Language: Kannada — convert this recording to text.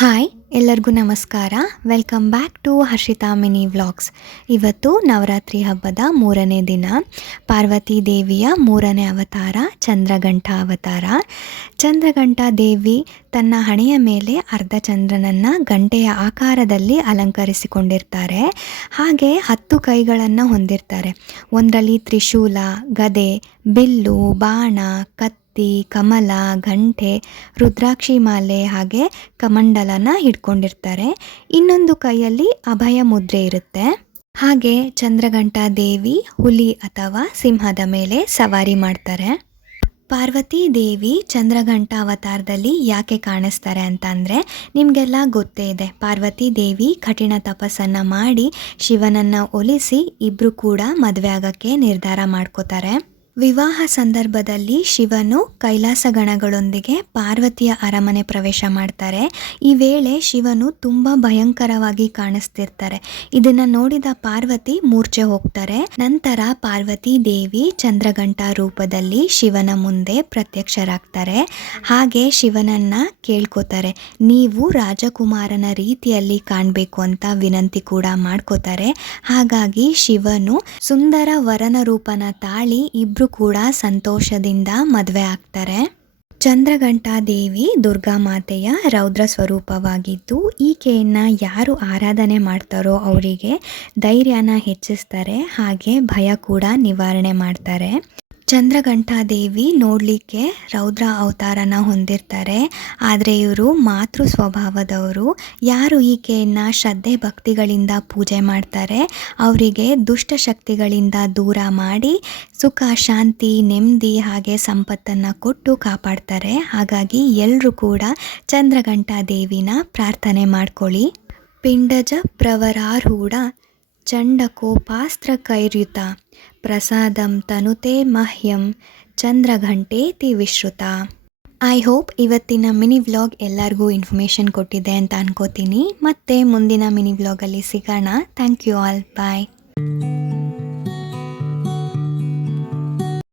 ಹಾಯ್, ಎಲ್ಲರಿಗೂ ನಮಸ್ಕಾರ. Welcome back to Harshita mini vlogs. ಇವತ್ತು ನವರಾತ್ರಿ ಹಬ್ಬದ ಮೂರನೇ ದಿನ. ಪಾರ್ವತಿ ದೇವಿಯ ಮೂರನೇ ಅವತಾರ, ಚಂದ್ರಘಂಟ ಅವತಾರ. ಚಂದ್ರಘಂಟ ದೇವಿ ತನ್ನ ಹಣೆಯ ಮೇಲೆ ಅರ್ಧ ಚಂದ್ರನನ್ನು ಗಂಟೆಯ ಆಕಾರದಲ್ಲಿ ಅಲಂಕರಿಸಿಕೊಂಡಿರ್ತಾರೆ. ಹಾಗೆ ಹತ್ತು ಕೈಗಳನ್ನು ಹೊಂದಿರ್ತಾರೆ. ಒಂದರಲ್ಲಿ ತ್ರಿಶೂಲ, ಗದೆ, ಬಿಲ್ಲು, ಬಾಣ, ಕತ್ತಿ ಕಮಲ ಗಂಟೆ ರುದ್ರಾಕ್ಷಿ ಮಾಲೆ ಹಾಗೆ ಕಮಂಡಲನ ಹಿಡ್ಕೊಂಡಿರ್ತಾರೆ. ಇನ್ನೊಂದು ಕೈಯಲ್ಲಿ ಅಭಯ ಮುದ್ರೆ ಇರುತ್ತೆ. ಹಾಗೆ ಚಂದ್ರಘಂಟ ದೇವಿ, ಹುಲಿ ಅಥವಾ ಸಿಂಹದ ಮೇಲೆ ಸವಾರಿ ಮಾಡ್ತಾರೆ. ಪಾರ್ವತಿ ದೇವಿ ಚಂದ್ರಘಂಟ ಅವತಾರದಲ್ಲಿ ಯಾಕೆ ಕಾಣಿಸ್ತಾರೆ ಅಂತ ಅಂದರೆ, ನಿಮಗೆಲ್ಲ ಗೊತ್ತೇ ಇದೆ. ಪಾರ್ವತಿ ದೇವಿ ಕಠಿಣ ತಪಸ್ಸನ್ನು ಮಾಡಿ ಶಿವನನ್ನು ಒಲಿಸಿ ಇಬ್ಬರು ಕೂಡ ಮದುವೆ ಆಗೋಕ್ಕೆ ನಿರ್ಧಾರ ಮಾಡ್ಕೋತಾರೆ. ವಿವಾಹ ಸಂದರ್ಭದಲ್ಲಿ ಶಿವನು ಕೈಲಾಸ ಗಣಗಳೊಂದಿಗೆ ಪಾರ್ವತಿಯ ಅರಮನೆ ಪ್ರವೇಶ ಮಾಡ್ತಾರೆ. ಈ ವೇಳೆ ಶಿವನು ತುಂಬ ಭಯಂಕರವಾಗಿ ಕಾಣಿಸ್ತಿರ್ತಾರೆ. ಇದನ್ನು ನೋಡಿದ ಪಾರ್ವತಿ ಮೂರ್ಛೆ ಹೋಗ್ತಾರೆ. ನಂತರ ಪಾರ್ವತಿ ದೇವಿ ಚಂದ್ರಗಂಟ ರೂಪದಲ್ಲಿ ಶಿವನ ಮುಂದೆ ಪ್ರತ್ಯಕ್ಷರಾಗ್ತಾರೆ. ಹಾಗೆ ಶಿವನನ್ನ ಕೇಳ್ಕೋತಾರೆ. ನೀವು ರಾಜಕುಮಾರನ ರೀತಿಯಲ್ಲಿ ಕಾಣಬೇಕು ಅಂತ ವಿನಂತಿ ಕೂಡ ಮಾಡ್ಕೋತಾರೆ. ಹಾಗಾಗಿ ಶಿವನು ಸುಂದರ ವರನ ರೂಪನ ತಾಳಿ ಇಬ್ರು ಕೂಡ ಸಂತೋಷದಿಂದ ಮದುವೆ ಆಗ್ತಾರೆ. ಚಂದ್ರಘಂಟಾ ದೇವಿ ದುರ್ಗಾ ಮಾತೆಯ ರೌದ್ರ ಸ್ವರೂಪವಾಗಿದ್ದು, ಈಕೆಯನ್ನು ಯಾರು ಆರಾಧನೆ ಮಾಡ್ತಾರೋ ಅವರಿಗೆ ಧೈರ್ಯನ ಹೆಚ್ಚಿಸ್ತಾರೆ, ಹಾಗೆ ಭಯ ಕೂಡ ನಿವಾರಣೆ ಮಾಡ್ತಾರೆ. ಚಂದ್ರಘಂಟಾ ದೇವಿ ನೋಡಲಿಕ್ಕೆ ರೌದ್ರ ಅವತಾರನ ಹೊಂದಿರ್ತಾರೆ. ಆದರೆ ಇವರು ಮಾತೃ ಸ್ವಭಾವದವರು. ಯಾರು ಈಕೆಯನ್ನು ಶ್ರದ್ಧೆ ಭಕ್ತಿಗಳಿಂದ ಪೂಜೆ ಮಾಡ್ತಾರೆ, ಅವರಿಗೆ ದುಷ್ಟಶಕ್ತಿಗಳಿಂದ ದೂರ ಮಾಡಿ ಸುಖ, ಶಾಂತಿ, ನೆಮ್ಮದಿ ಹಾಗೆ ಸಂಪತ್ತನ್ನು ಕೊಟ್ಟು ಕಾಪಾಡ್ತಾರೆ. ಹಾಗಾಗಿ ಎಲ್ಲರೂ ಕೂಡ ಚಂದ್ರಘಂಟಾದೇವಿನ ಪ್ರಾರ್ಥನೆ ಮಾಡ್ಕೊಳ್ಳಿ. ಪಿಂಡಜ ಪ್ರವರಾರೂಢ ಕೈರ್ಯುತ ಪ್ರಸಾದಂ ತನುತೆ ಮಹ್ಯಂ, ಚಂದ್ರಘಂಟೇತಿ ವಿಶ್ರುತ. ಐ ಹೋಪ್ ಇವತ್ತಿನ ಮಿನಿ ವ್ಲಾಗ್ ಎಲ್ಲರಿಗೂ ಇನ್ಫಾರ್ಮೇಷನ್ ಕೊಟ್ಟಿದೆ ಅಂತ ಅನ್ಕೋತೀನಿ. ಮತ್ತೆ ಮುಂದಿನ ಮಿನಿ ವ್ಲಾಗಲ್ಲಿ ಸಿಗೋಣ. Thank you all bye